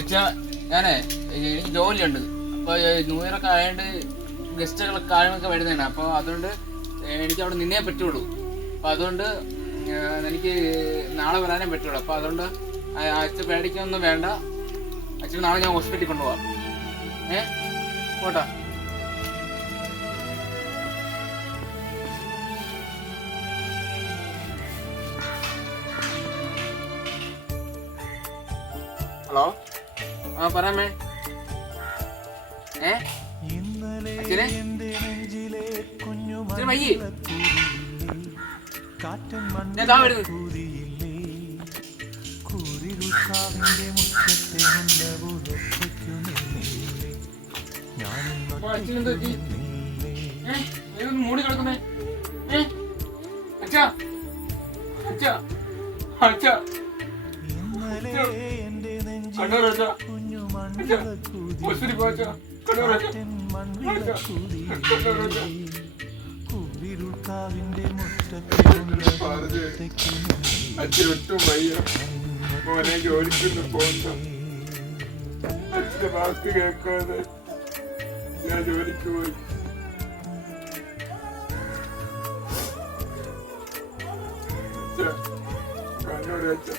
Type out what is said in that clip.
അച്ഛാ ഞാനേ എനിക്ക് ജോലിയുണ്ട്. അപ്പോൾ ന്യൂ ഇയറൊക്കെ ആയതുകൊണ്ട് ഗസ്റ്റുകളൊക്കെ കാര്യങ്ങളൊക്കെ വരുന്നതാണ്. അപ്പോൾ അതുകൊണ്ട് എനിക്ക് അവിടെ നിന്നേ പറ്റുള്ളൂ. അപ്പോൾ അതുകൊണ്ട് എനിക്ക് നാളെ വരാനേ പറ്റുള്ളൂ. അപ്പോൾ അതുകൊണ്ട് അച്ഛൻ പേടിക്കൊന്നും വേണ്ട. അച്ഛൻ നാളെ ഞാൻ ഹോസ്പിറ്റലിൽ കൊണ്ടുപോകാം. പോട്ടാ. ഹലോ, ആ പറയാമേ. അച്ഛനെ വയ്യേ, ഞാൻ താ വരുന്നത്. അച്ഛനെന്താ പറ്റി? മൂടി കിടക്കുന്നേ. അച്ഛാ അച്ഛാ അച്ഛാ കണ്ണൂരച്ചാ ഹോസ്പിറ്റലിൽ പോച്ചാ. കണ്ണൂരച്ചാ അച്ഛനൊട്ടും വയ്യ. മോനെ ജോലിക്കൊന്നും പോകുന്ന അച്ഛന്റെ വാക്ക് കേൾക്കാതെ ഞാൻ ജോലിക്ക് പോയി. കണ്ണൂർ വെച്ച